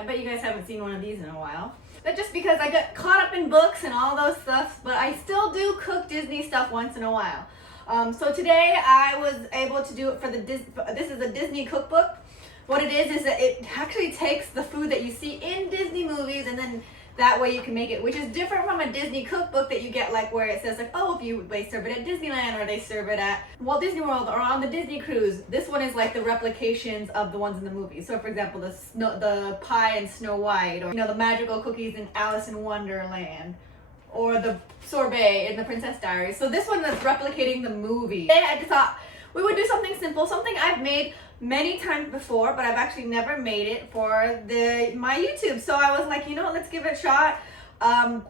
I bet you guys haven't seen one of these in a while. That's just because I got caught up in books and all those stuff, but I still do cook Disney stuff once in a while. So today I was able to do it for this is a Disney cookbook. What it is that it actually takes the food that you see in Disney movies, and then that way you can make it, which is different from a Disney cookbook that you get like where it says like, oh, if they serve it at Disneyland or they serve it at Walt Disney World or on the Disney cruise. This one is like the replications of the ones in the movie. So for example, the pie in Snow White, or the magical cookies in Alice in Wonderland, or the sorbet in the Princess Diaries. So this one is replicating the movie. Today I just thought we would do something simple, something I've made many times before, but I've actually never made it for my YouTube. So I was like, let's give it a shot.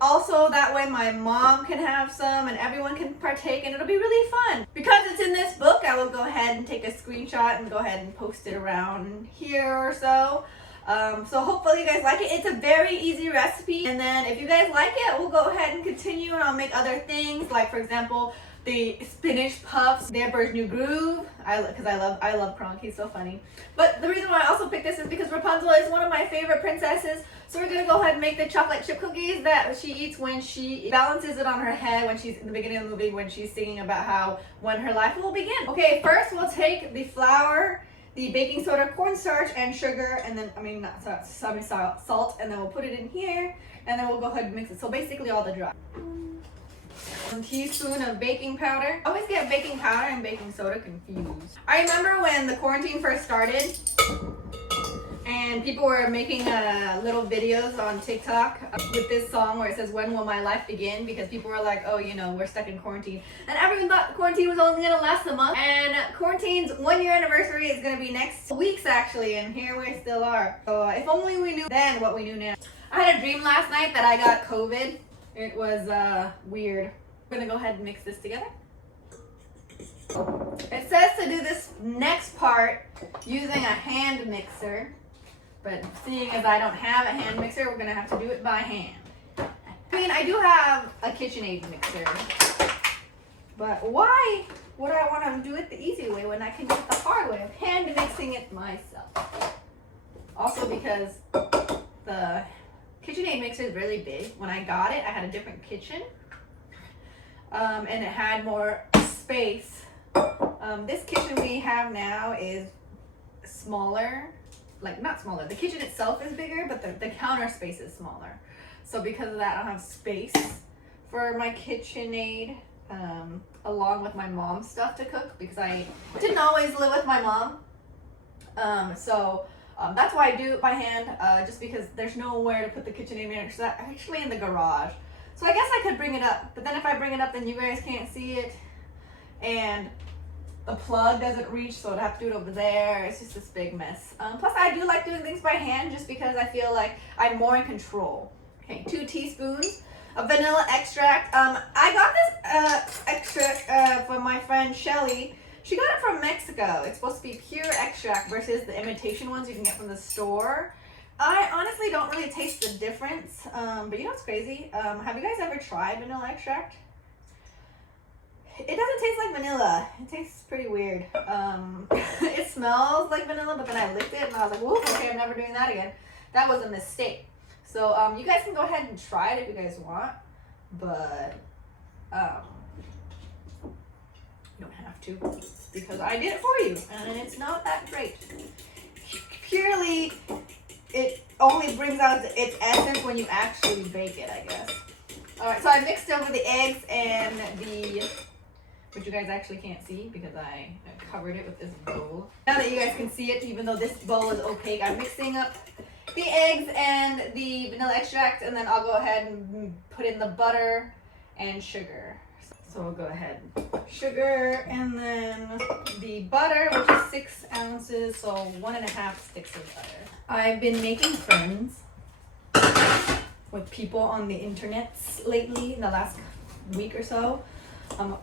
Also, that way my mom can have some and everyone can partake, and it'll be really fun. Because it's in this book, I will go ahead and take a screenshot and go ahead and post it around here or so. So hopefully you guys like it. It's a very easy recipe, and then if you guys like it, we'll go ahead and continue, and I'll make other things, like for example, the spinach puffs, the Emperor's New Groove, because I love Kronk, he's so funny. But the reason why I also picked this is because Rapunzel is one of my favorite princesses. So we're gonna go ahead and make the chocolate chip cookies that she eats when she balances it on her head when she's in the beginning of the movie, when she's singing about when her life will begin. Okay, first we'll take the flour, the baking soda, cornstarch, and sugar, and then salt, and then we'll put it in here, and then we'll go ahead and mix it. So basically all the dry. 1 teaspoon of baking powder. I always get baking powder and baking soda confused. I remember when the quarantine first started and people were making little videos on TikTok with this song where it says, "When will my life begin?" Because people were like, oh, we're stuck in quarantine. And everyone thought quarantine was only gonna last a month. And quarantine's 1-year anniversary is gonna be next weeks actually, and here we still are. So if only we knew then what we knew now. I had a dream last night that I got COVID. It was weird. I'm gonna go ahead and mix this together. It says to do this next part using a hand mixer, but seeing as I don't have a hand mixer, we're gonna have to do it by hand. I mean, I do have a KitchenAid mixer, but why would I want to do it the easy way when I can do it the hard way of hand mixing it myself? Also because the KitchenAid mixer is really big. When I got it, I had a different kitchen. And it had more space. This kitchen we have now is smaller, like not smaller. The kitchen itself is bigger, but the counter space is smaller. So because of that, I don't have space for my KitchenAid, along with my mom's stuff to cook, because I didn't always live with my mom. That's why I do it by hand, just because there's nowhere to put the KitchenAid mixer. It's actually in the garage. So I guess I could bring it up, but then if I bring it up, then you guys can't see it, and the plug doesn't reach, so I'd have to do it over there. It's just this big mess. Plus, I do like doing things by hand just because I feel like I'm more in control. Okay, 2 teaspoons of vanilla extract. I got this extract from my friend Shelly. She got it from Mexico. It's supposed to be pure extract versus the imitation ones you can get from the store. I honestly don't really taste the difference, but it's crazy. Have you guys ever tried vanilla extract? It doesn't taste like vanilla. It tastes pretty weird. It smells like vanilla, but then I licked it and I was like, whoop, okay, I'm never doing that again. That was a mistake. So you guys can go ahead and try it if you guys want, but you don't have to, because I did it for you, and it's not that great. Purely, it only brings out its essence when you actually bake it, I guess. Alright, so I mixed over the eggs and which you guys actually can't see because I covered it with this bowl. Now that you guys can see it, even though this bowl is opaque, I'm mixing up the eggs and the vanilla extract, and then I'll go ahead and put in the butter and sugar. So we'll go ahead. Sugar, and then the butter, which is 6 ounces, so 1.5 sticks of butter. I've been making friends with people on the internet lately, in the last week or so,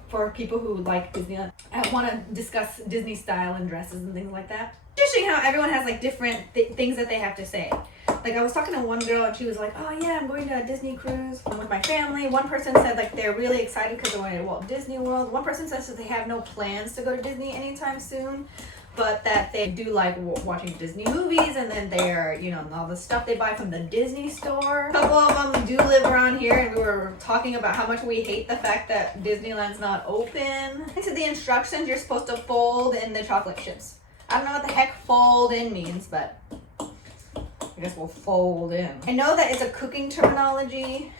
for people who like Disney. I want to discuss Disney style and dresses and things like that. Interesting how everyone has like different things that they have to say. Like I was talking to one girl and she was like, oh yeah, I'm going to a Disney cruise with my family. One person said like they're really excited because they're going to Walt Disney World. One person says that they have no plans to go to Disney anytime soon. but that they do like watching Disney movies, and then they're, you know, all the stuff they buy from the Disney store. A couple of them do live around here, and we were talking about how much we hate the fact that Disneyland's not open. Into the instructions, you're supposed to fold in the chocolate chips. I don't know what the heck fold in means, but I guess we'll fold in. I know that it's a cooking terminology.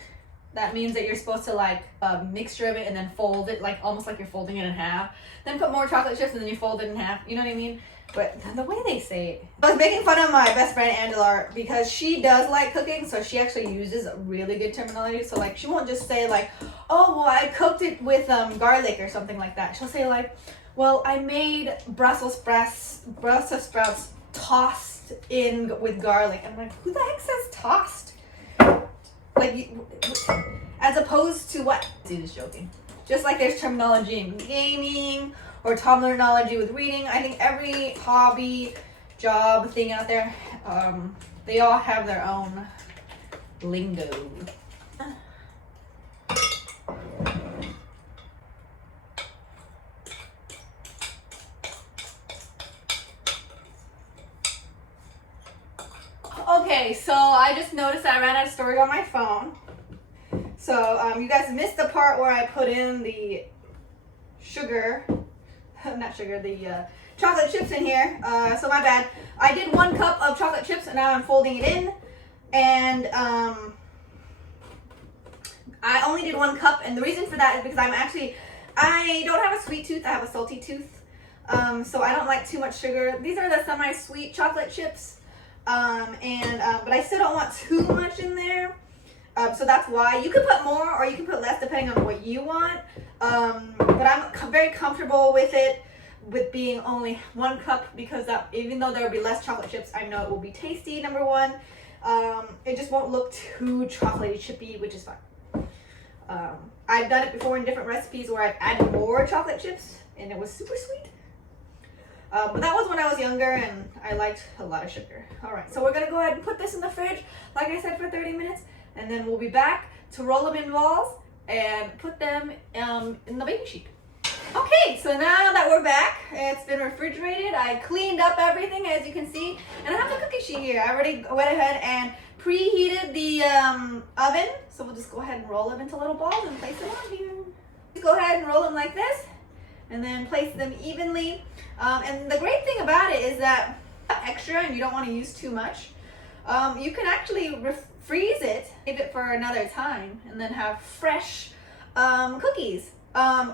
That means that you're supposed to like a mixture of it and then fold it, like almost like you're folding it in half. Then put more chocolate chips and then you fold it in half. You know what I mean? But the way they say it. I was making fun of my best friend Angela because she does like cooking, so she actually uses really good terminology. So like she won't just say like, oh well, I cooked it with garlic or something like that. She'll say like, well, I made Brussels sprouts tossed in with garlic. I'm like, who the heck says tossed? Like, as opposed to what? Dude is joking. Just like there's terminology in gaming or terminology with reading, I think every hobby, job thing out there, they all have their own lingo. Okay, so I just noticed that I ran out of storage on my phone. So you guys missed the part where I put in the sugar, not sugar, the chocolate chips in here. So my bad. I did 1 cup of chocolate chips and now I'm folding it in. And I only did 1 cup, and the reason for that is because I don't have a sweet tooth, I have a salty tooth. So I don't like too much sugar. These are the semi-sweet chocolate chips. But I still don't want too much in there. So that's why. You can put more or you can put less depending on what you want. But I'm very comfortable with it, with being only 1 cup, because that, even though there will be less chocolate chips, I know it will be tasty, number one. It just won't look too chocolatey chippy, which is fine. I've done it before in different recipes where I've added more chocolate chips and it was super sweet. But that was when I was younger and I liked a lot of sugar. All right, so we're gonna go ahead and put this in the fridge, like I said, for 30 minutes, and then we'll be back to roll them in balls and put them in the baking sheet. Okay, so now that we're back, it's been refrigerated. I cleaned up everything, as you can see, and I have the cookie sheet here. I already went ahead and preheated the oven, so we'll just go ahead and roll them into little balls and place them on here. Just go ahead and roll them like this, and then place them evenly. And the great thing about it is that extra and you don't want to use too much, you can actually freeze it, leave it for another time, and then have fresh cookies,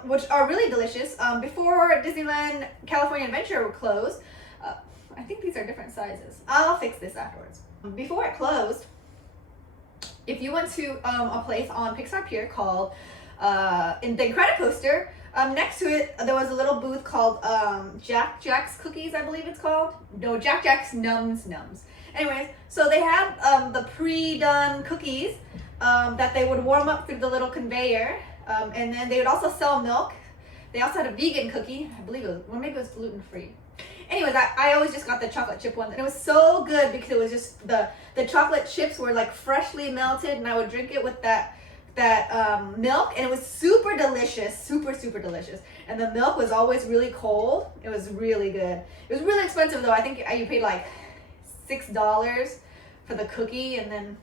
which are really delicious. Before Disneyland California Adventure closed, I think these are different sizes. I'll fix this afterwards. Before it closed, if you went to a place on Pixar Pier called in the Incredicoaster, next to it there was a little booth called Jack Jack's Cookies, I believe it's called. No, Jack Jack's Nums. Anyways, so they had the pre-done cookies that they would warm up through the little conveyor, and then they would also sell milk. They also had a vegan cookie, I believe it was, or maybe it was gluten-free. Anyways, I always just got the chocolate chip one, and it was so good because it was just the chocolate chips were like freshly melted, and I would drink it with that milk, and it was super delicious, super delicious. And the milk was always really cold. It was really good. It was really expensive though. I think you paid like $6 for the cookie, and then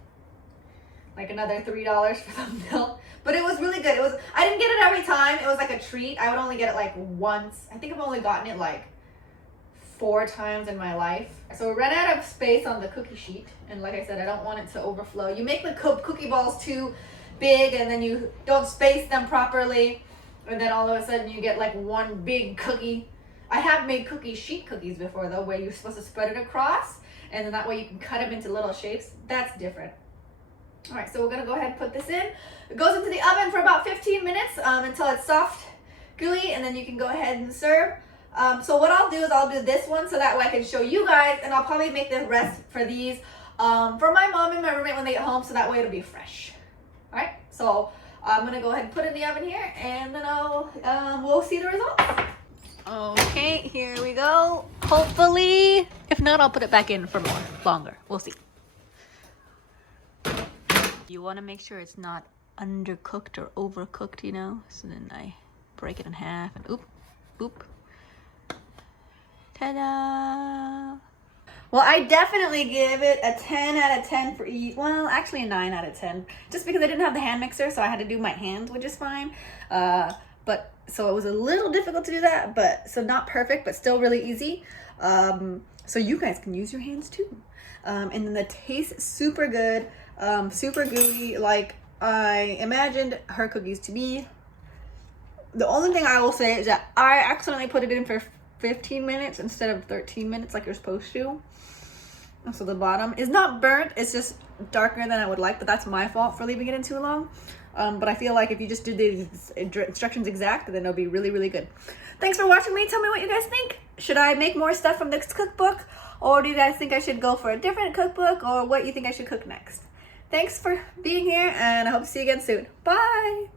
like another $3 for the milk. But it was really good. I didn't get it every time. It was like a treat. I would only get it like once. I think I've only gotten it like 4 times in my life. So we ran out of space on the cookie sheet, and like I said, I don't want it to overflow. You make the cookie balls too big and then you don't space them properly, and then all of a sudden you get like one big cookie. I have made sheet cookies before though, where you're supposed to spread it across, and then that way you can cut them into little shapes. That's different. All right, so we're gonna go ahead and put this in. It goes into the oven for about 15 minutes until it's soft, gooey, and then you can go ahead and serve. So what I'll do is I'll do this one so that way I can show you guys, and I'll probably make the rest for these for my mom and my roommate when they get home, so that way it'll be fresh. All right, so I'm gonna go ahead and put it in the oven here, and then we'll see the results. Okay, here we go. Hopefully, if not, I'll put it back in for longer. We'll see. You want to make sure it's not undercooked or overcooked, you know. So then I break it in half and oop. Ta-da! Well, I definitely give it a 10 out of 10 for each. Well, actually a 9 out of 10. Just because I didn't have the hand mixer, so I had to do my hands, which is fine. But so it was a little difficult to do that, but so not perfect, but still really easy. So you guys can use your hands too. And then the taste is super good, super gooey, like I imagined her cookies to be. The only thing I will say is that I accidentally put it in for 15 minutes instead of 13 minutes like you're supposed to. So the bottom is not burnt, it's just darker than I would like, but that's my fault for leaving it in too long. But I feel like if you just do the instructions exact, then it'll be really, really good. Thanks for watching me. Tell me what you guys think. Should I make more stuff from this cookbook? Or do you guys think I should go for a different cookbook? Or what you think I should cook next? Thanks for being here, and I hope to see you again soon. Bye!